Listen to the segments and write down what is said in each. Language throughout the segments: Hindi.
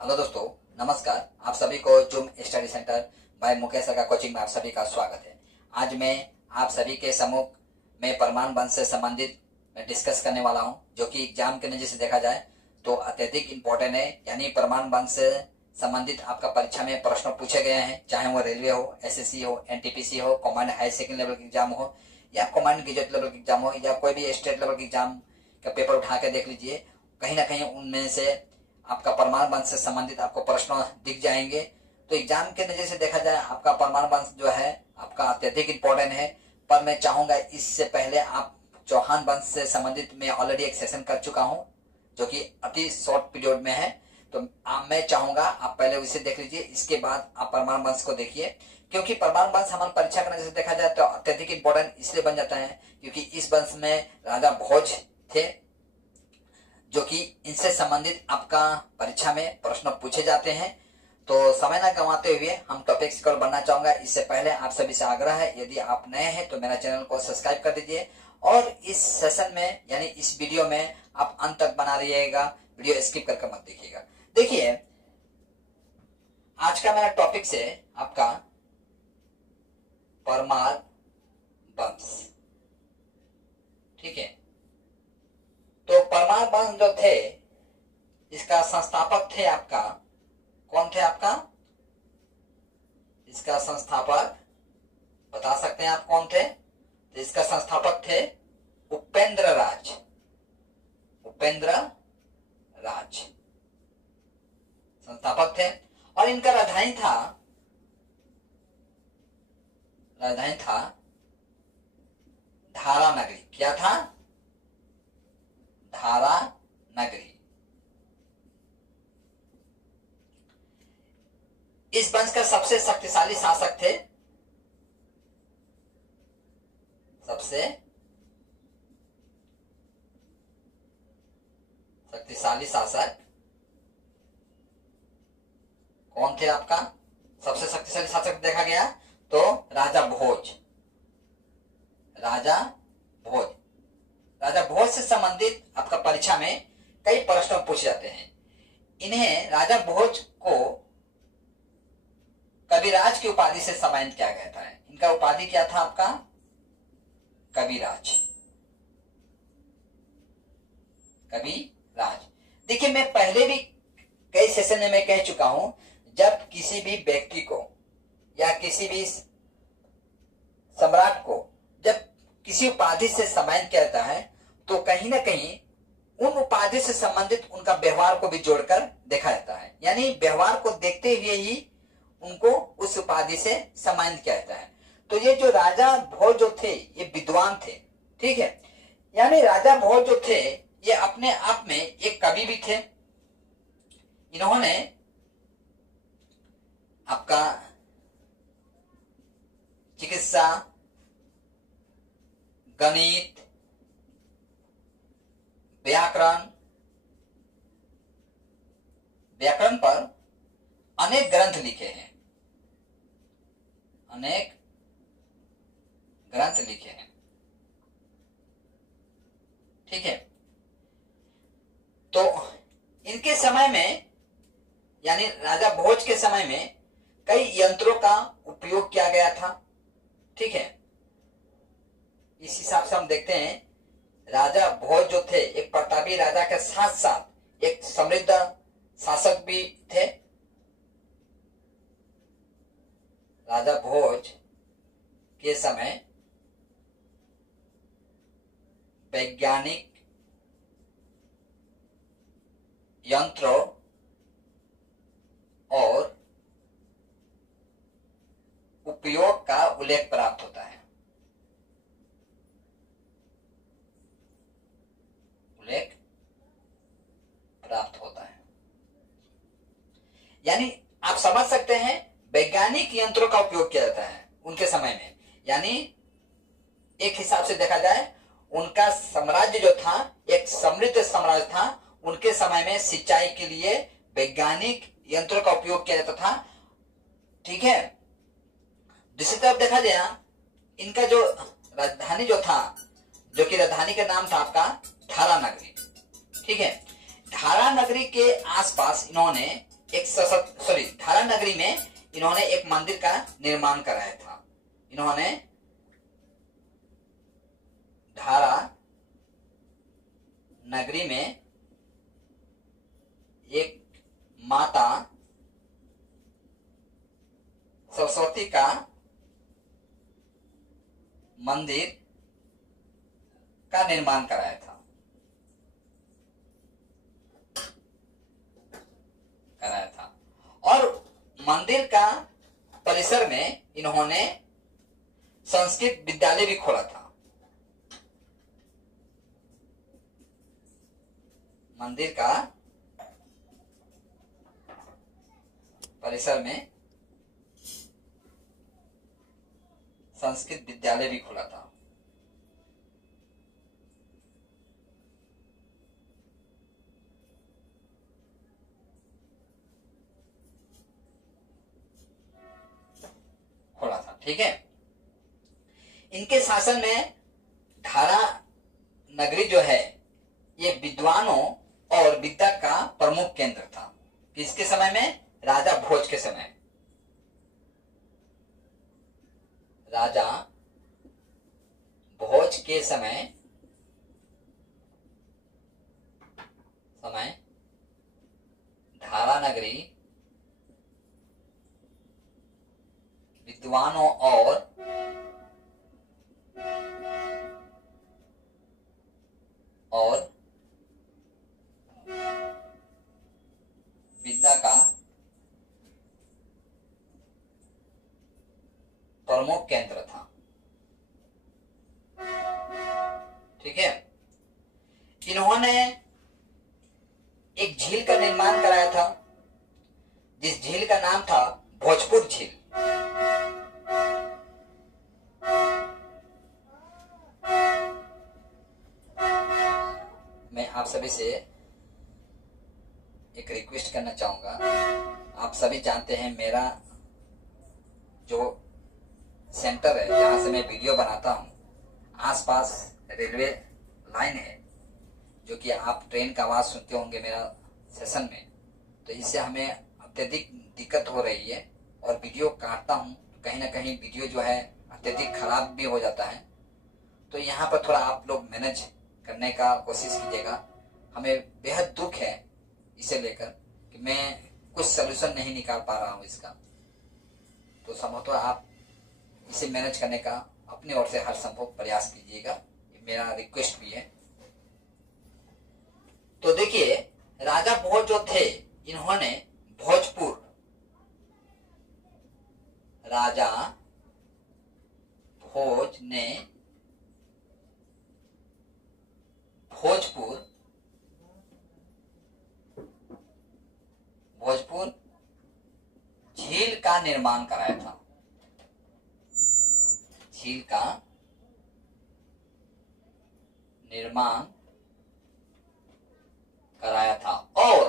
हेलो दोस्तों, नमस्कार। आप सभी को Zoom study centre by Mukesh का कोचिंग में आप सभी का स्वागत है। आज मैं आप सभी के सम्मुख में परमाणु बंध से संबंधित डिस्कस करने वाला हूं, जो कि एग्जाम के नजर से देखा जाए तो अत्यधिक इम्पोर्टेंट है। यानी परमाणु बंध से संबंधित आपका परीक्षा में प्रश्न पूछे गए हैं, चाहे वो रेलवे हो, एसएससी हो, एनटीपीसी हो, कमांड हाई सेकेंडरी लेवल के एग्जाम हो या कमांड ग्रेजुएट लेवल के एग्जाम हो या कोई भी स्टेट लेवल के एग्जाम का पेपर उठा के देख लीजिए। कहीं ना कहीं उनमें से आपका परमाणु बंध से संबंधित आपको प्रश्न दिख जाएंगे। तो एग्जाम के नजर से देखा जाए आपका परमाणु बंध जो है आपका अत्यधिक इम्पोर्टेंट है। पर मैं चाहूंगा इससे पहले आप चौहान वंश से संबंधित मैं ऑलरेडी एक सेशन कर चुका हूं, जो कि अति शॉर्ट पीरियड में है। तो मैं चाहूंगा आप पहले उसे देख लीजिए, इसके बाद आप परमाणु वंश को देखिए, क्योंकि परमाणु वंश हमारे परीक्षा के नजर से देखा जाए तो अत्यधिक इम्पोर्टेंट इसलिए बन जाता है क्योंकि इस वंश में राजा भोज थे, जो कि इनसे संबंधित आपका परीक्षा में प्रश्न पूछे जाते हैं। तो समय ना गंवाते हुए हम टॉपिक की ओर बढ़ना चाहूंगा। इससे पहले आप सभी से आग्रह है, यदि आप नए हैं तो मेरा चैनल को सब्सक्राइब कर दीजिए और इस सेशन में यानी इस वीडियो में आप अंत तक बना रहिएगा, वीडियो स्किप करके मत देखिएगा। देखिए, आज का मेरा टॉपिक से आपका परमाणु बंध, ठीक है। तो परमाणु बंध जो थे इसका संस्थापक थे आपका, कौन थे आपका? इसका संस्थापक बता सकते हैं आप कौन थे? तो इसका संस्थापक थे उपेंद्र राज। उपेंद्र राज संस्थापक थे और इनका राजधानी था धारा नगरी। क्या था? धारा नगरी। इस वंश का सबसे शक्तिशाली शासक थे, सबसे शक्तिशाली शासक कौन थे आपका? सबसे शक्तिशाली शासक देखा गया तो राजा भोज। राजा भोज, राजा भोज से संबंधित आपका परीक्षा में कई प्रश्न पूछे जाते हैं। इन्हें राजा भोज को कविराज की उपाधि से सम्मानित किया गया था। इनका उपाधि क्या था आपका? कविराज। कविराज। देखिए, मैं पहले भी कई सेशन में मैं कह चुका हूं, जब किसी भी व्यक्ति को या किसी भी सम्राट को जब किसी उपाधि से सम्मानित किया जाता है तो कहीं ना कहीं उन उपाधि से संबंधित उनका व्यवहार को भी जोड़कर देखा जाता है। यानी व्यवहार को देखते हुए ही उनको उस उपाधि से सम्मानित किया जाता है। तो ये जो राजा भोज जो थे ये विद्वान थे, ठीक है। यानी राजा भोज जो थे ये अपने आप में एक कवि भी थे। इन्होंने आपका चिकित्सा, गणित, व्याकरण पर अनेक ग्रंथ लिखे हैं। अनेक ग्रंथ लिखे हैं, ठीक है। तो इनके समय में यानी राजा भोज के समय में कई यंत्रों का उपयोग किया गया था, ठीक है। इस हिसाब से हम देखते हैं राजा भोज जो थे एक प्रतापी राजा के साथ साथ एक समृद्ध शासक भी थे। राजा भोज के समय वैज्ञानिक यंत्रों और उपयोग का उल्लेख प्राप्त होता है। उल्लेख प्राप्त होता है, यानी आप समझ सकते हैं वैज्ञानिक यंत्रों का उपयोग किया जाता है उनके समय में। यानी एक हिसाब से देखा जाए उनका साम्राज्य जो था एक समृद्ध साम्राज्य था। उनके समय में सिंचाई के लिए वैज्ञानिक यंत्रों का उपयोग किया जाता था, ठीक है। दूसरी तरफ देखा गया इनका जो राजधानी जो था, जो कि राजधानी का नाम था आपका धारा नगरी, ठीक है। धारा नगरी के आसपास इन्होंने एक सॉरी धारा नगरी में इन्होंने एक मंदिर का निर्माण कराया था। इन्होंने धारा नगरी में एक माता सरस्वती का मंदिर का निर्माण कराया था। और मंदिर का परिसर में इन्होंने संस्कृत विद्यालय भी खोला था। मंदिर का परिसर में संस्कृत विद्यालय भी खोला था। ठीक है। इनके शासन में धारा नगरी जो है ये विद्वानों और विद्या का प्रमुख केंद्र था। किसके समय में? राजा भोज के समय। राजा भोज के समय धारा नगरी विद्वानों और विद्या का प्रमुख केंद्र था। ठीक है। इन्होंने एक झील का निर्माण कराया था, जिस झील का नाम था भोजपुर झील। मैं आप सभी से एक रिक्वेस्ट करना चाहूंगा। आप सभी जानते हैं मेरा जो सेंटर है जहां से मैं वीडियो बनाता हूं, आसपास रेलवे लाइन है, जो कि आप ट्रेन का आवाज सुनते होंगे मेरा सेशन में। तो इससे हमें अत्यधिक दिक्कत हो रही है और वीडियो काटता हूं तो कहीं ना कहीं वीडियो जो है अत्यधिक खराब भी हो जाता है। तो यहाँ पर थोड़ा आप लोग मैनेज करने का कोशिश कीजिएगा। हमें बेहद दुख है इसे लेकर कि मैं कुछ सलूशन नहीं निकाल पा रहा हूं इसका। तो संभवतः आप इसे मैनेज करने का अपनी ओर से हर संभव प्रयास कीजिएगा, ये मेरा रिक्वेस्ट भी है। तो देखिए, राजा भोज जो थे, इन्होंने भोजपुर, राजा भोज ने भोजपुर झील का निर्माण कराया था। झील का निर्माण कराया था और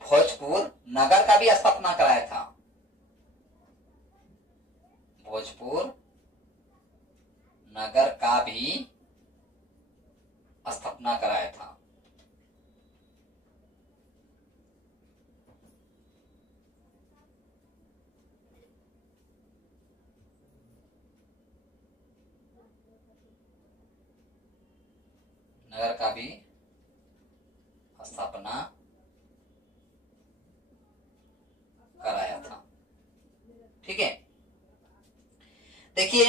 भोजपुर नगर का भी स्थापना कराया था। भोजपुर नगर का भी स्थापना कराया था। नगर का भी स्थापना कराया था। ठीक है। देखिए,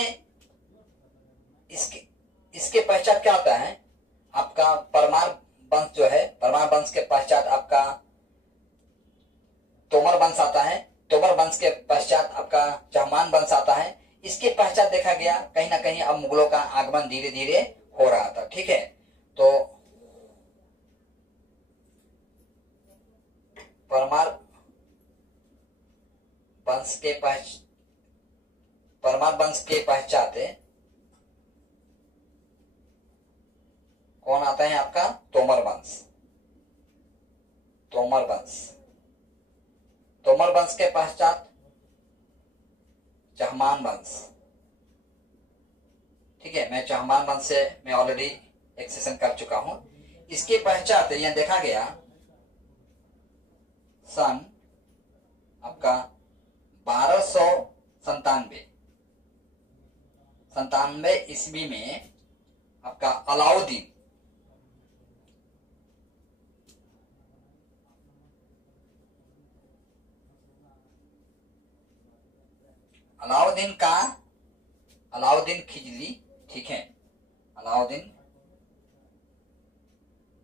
इसके पश्चात क्या आता है, आपका परमार वंश जो है, परमार वंश के पश्चात आपका तोमर वंश आता है। तोमर वंश के पश्चात आपका चहमान वंश आता है। इसके पश्चात देखा गया कहीं ना कहीं अब मुगलों का आगमन धीरे धीरे हो रहा था। ठीक है। तो परमार वंश के पश्चात कौन आता है? आपका तोमर वंश। तोमर वंश के पश्चात चहमान वंश। ठीक है। मैं चहमान वंश से मैं ऑलरेडी एक सेशन कर चुका हूं। इसके पश्चात यह देखा गया सन आपका 1297 ईस्वी में आपका अलाउद्दीन खिजली, ठीक है, अलाउद्दीन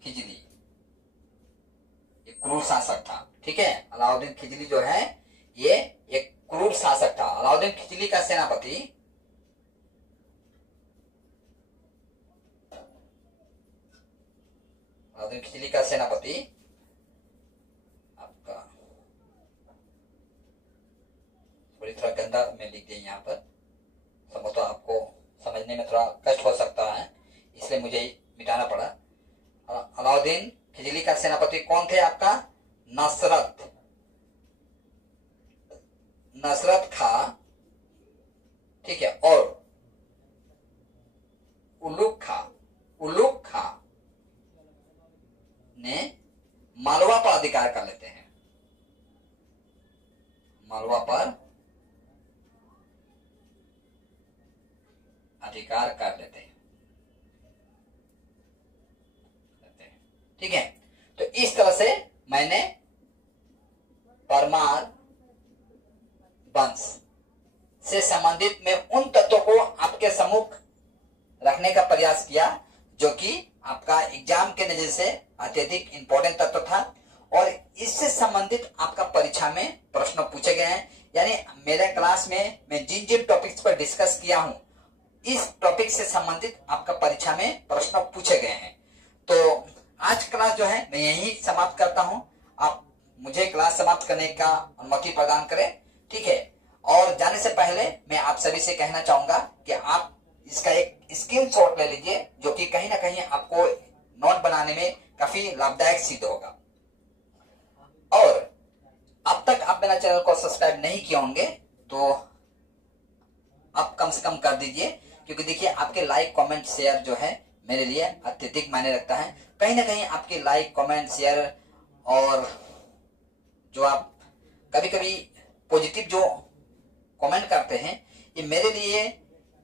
खिजली एक क्रूर शासक था, ठीक है। अलाउद्दीन खिजली जो है ये एक क्रूर शासक था। अलाउद्दीन खिजली का सेनापति आपका, थोड़ी थोड़ा गंदा में लिख दिया यहाँ पर, तो आपको समझने में थोड़ा कष्ट हो सकता है, इसलिए मुझे मिटाना पड़ा। अलाउद्दीन खिजली का सेनापति कौन थे? आपका नसरत खां, ठीक है, और उलुग खां ने मालवा पर अधिकार कर लेते हैं। मालवा पर अधिकार कर लेते हैं, ठीक है। तो इस तरह से मैंने परमार वंश से संबंधित में उन तत्वों को आपके सम्मुख रखने का प्रयास किया जो कि आपका एग्जाम के नजर से अत्यधिक इंपॉर्टेंट तत्व था, और इससे संबंधित आपका परीक्षा में प्रश्न पूछे गए हैं। यानी मेरे क्लास में मैं जिन जिन टॉपिक्स पर डिस्कस किया हूं, इस टॉपिक से संबंधित आपका परीक्षा में प्रश्न पूछे गए हैं। तो आज क्लास जो है मैं यही समाप्त करता हूं। आप मुझे क्लास समाप्त करने का अनुमति प्रदान करें, ठीक है। और जाने से पहले मैं आप सभी से कहना चाहूंगा कि आप इसका एक स्क्रीनशॉट ले लीजिए, जो कि कहीं ना कहीं आपको नोट बनाने में काफी लाभदायक सिद्ध होगा। और अब तक आप मेरा चैनल को सब्सक्राइब नहीं किए होंगे तो आप कम से कम कर दीजिए, क्योंकि देखिए आपके लाइक कमेंट शेयर जो है मेरे लिए अत्यधिक मायने रखता है। कहीं ना कहीं आपके लाइक कमेंट शेयर और जो आप कभी कभी पॉजिटिव जो कमेंट करते हैं, ये मेरे लिए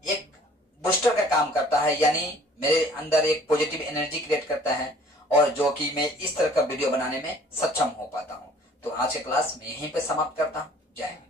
एक बूस्टर का काम करता है, यानी मेरे अंदर एक पॉजिटिव एनर्जी क्रिएट करता है, और जो कि मैं इस तरह का वीडियो बनाने में सक्षम हो पाता हूं। तो आज की क्लास मैं यहीं पे समाप्त करता हूं। जय हिंद।